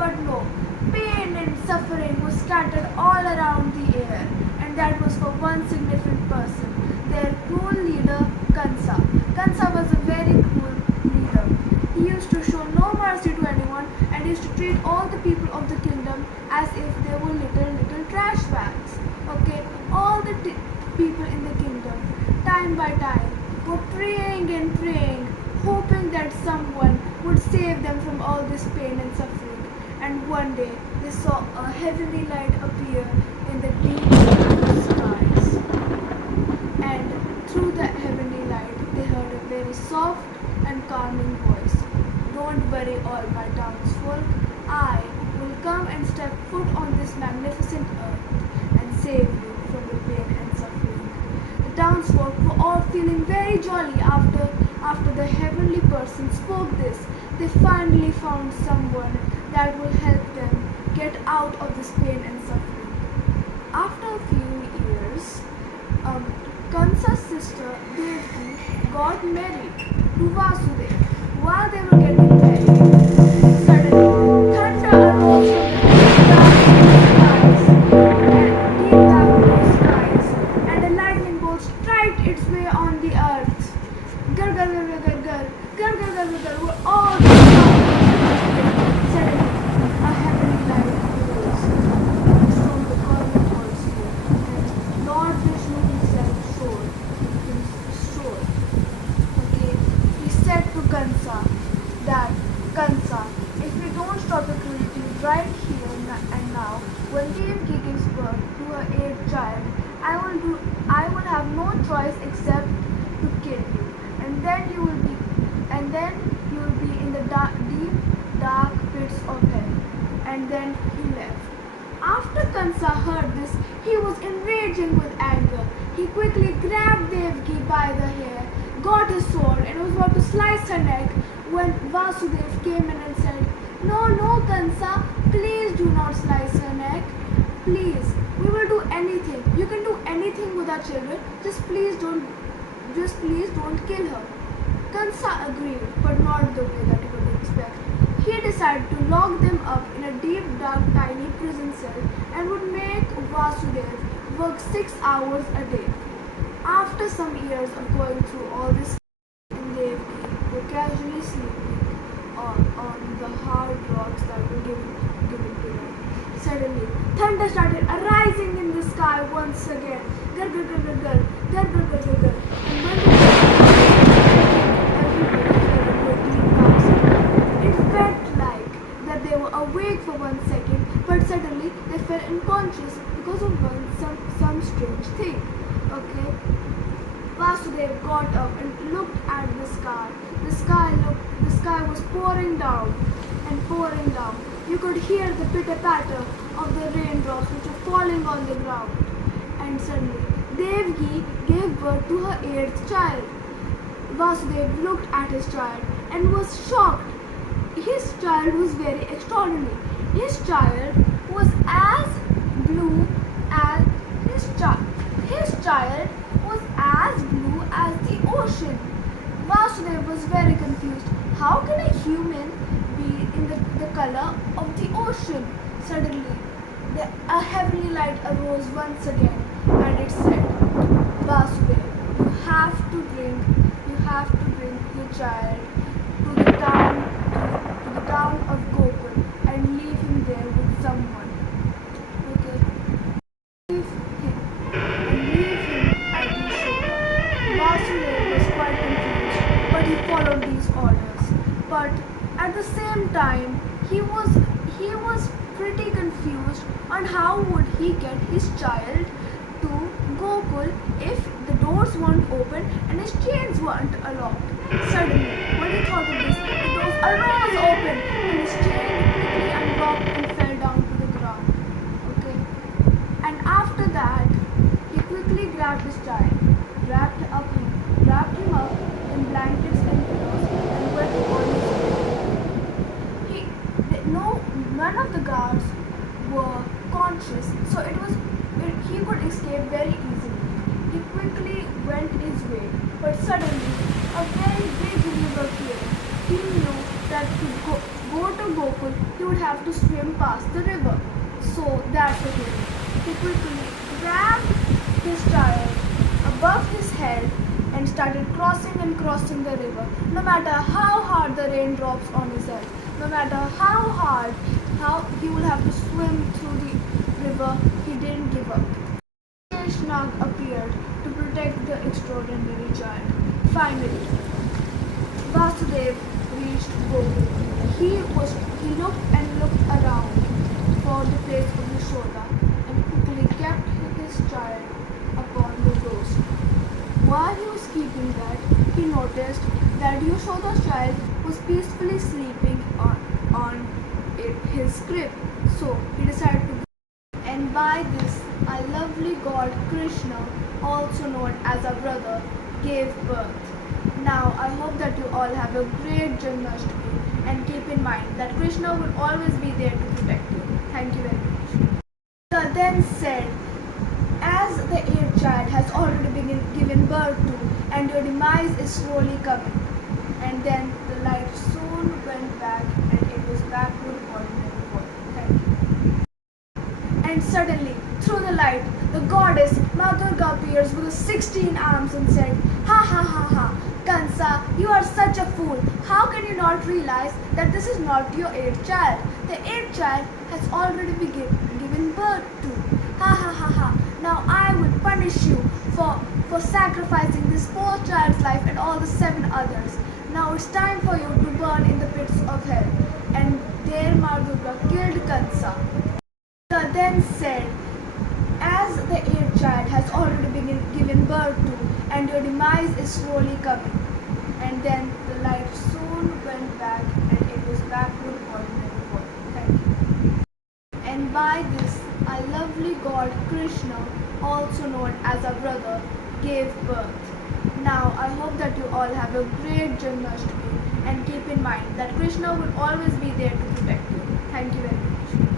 But no, pain and suffering was scattered all around the air, and that was for one significant person, their cruel leader, Kansa. Kansa was a very cruel leader. He used to show no mercy to anyone and used to treat all the people of the kingdom as if they were little trash bags. Okay, all the people in the kingdom, time by time, were praying and praying, hoping that someone would save them from all this pain and suffering. And one day they saw a heavenly light appear in the deep blue skies. And through that heavenly light they heard a very soft and calming voice. Don't worry, all my townsfolk. I will come and step foot on this magnificent earth and save you from the pain and suffering. The townsfolk were all feeling very jolly after the heavenly person spoke this. They finally found someone that will help them get out of this pain and suffering. After a few years, Kansa's sister Devaki got married to Vasudev. While they were getting married, suddenly thunder arose from the dark blue skies, and a lightning bolt struck its way on the earth. Gar gar gar gar gar gar gar gar gar gar were all suddenly a heavenly light arose from the corner also, and Lord Vishnu himself showed. Okay, he said to Kansa that, Kansa, if we don't stop the cruelty right here and now, when Devaki gives birth to her eighth child, I will have no choice except to kill you, and then you will be in the deep dark pits of hell. And then he left. After Kansa heard this, he was enraging with anger. He quickly grabbed Devaki by the hair, got his sword, and was about to slice her neck when Vasudev came in and said, No, no, Kansa, please do not slice her neck. Please, we will do anything. You can do anything with our children. Just please don't kill her. Kansa agreed, but not the way that you would expect. He decided to lock them up in a deep, dark, tiny prison cell and would make Vasudev work 6 hours a day. After some years of going through all this, Devaki were casually sleeping on the hard rocks that were given to them. Suddenly, thunder started arising in the sky once again. Gar gar gar gar gar, gar gar gar gar gar. And when it felt like that they were awake for 1 second, but suddenly they fell unconscious because of some strange thing. Okay, Vasudev got up and looked at the sky. The sky was pouring down and pouring down. You could hear the pitter-patter of the raindrops which were falling on the ground. And suddenly, Devaki gave birth to her eighth child. Vasudev looked at his child and was shocked. His child was very extraordinary. His child was as blue as the ocean. Vasudev was very confused. How can a human be in the color of the ocean? Suddenly, a heavenly light arose once again, and it said, Vasudev, you have to bring your child to the town of Gokul and leave him there with someone. Okay? Leave him at the shore. Vasudev was quite confused, but he followed these orders. But at the same time, he was pretty confused on how would he get his child to Gokul if the doors weren't open and his chains weren't unlocked. Suddenly, when he thought of this, the doors arose open and his chain quickly unlocked and fell down to the ground. Okay? And after that, he quickly grabbed his child, wrapped him up in blankets and pillows, and went on his way. None of the guards were conscious, so he could escape very easily. He quickly went his way, but suddenly a very big river came. He knew that to go to Gokul careful, he would have to swim past the river. So that's the thing. He quickly grabbed his child above his head and started crossing the river. No matter how hard the rain drops on his head, no matter how he will have to swim through the river, he didn't give up. Krishna appeared to protect the extraordinary child. Finally, Vasudev reached Gokul. He looked around for the place of Yashoda and quickly kept his child upon the doorstep. While he was keeping that, he noticed that Yashoda's child was peacefully sleeping on his crib. So he decided to, and by this, our lovely god Krishna, also known as our brother, gave birth. Now, I hope that you all have a great Janmashtami and keep in mind that Krishna will always be there to protect you. Thank you very much. The then said, as the heir child has already been given birth to and your demise is slowly coming. And then the light soon went back and it was back to the ordinary world. Thank you. And suddenly, through the light, the goddess Ma Durga appears with 16 arms and said, ha ha ha ha, Kansa, you are such a fool. How can you not realize that this is not your heir child? The heir child has already been given birth to. Ha ha ha ha. Now I will punish you for sacrificing this poor child's life and all the 7 others. Now it's time for you to burn in the pits of hell. And there Ma Durga killed Kansa. The then said, as the heir child has already been given birth to and your demise is slowly coming. And then the light soon went back and it was back to the ordinary world. Thank you. And by this, our lovely god Krishna, also known as our brother, gave birth. Now, I hope that you all have a great Janmashtami and keep in mind that Krishna will always be there to protect you. Thank you very much.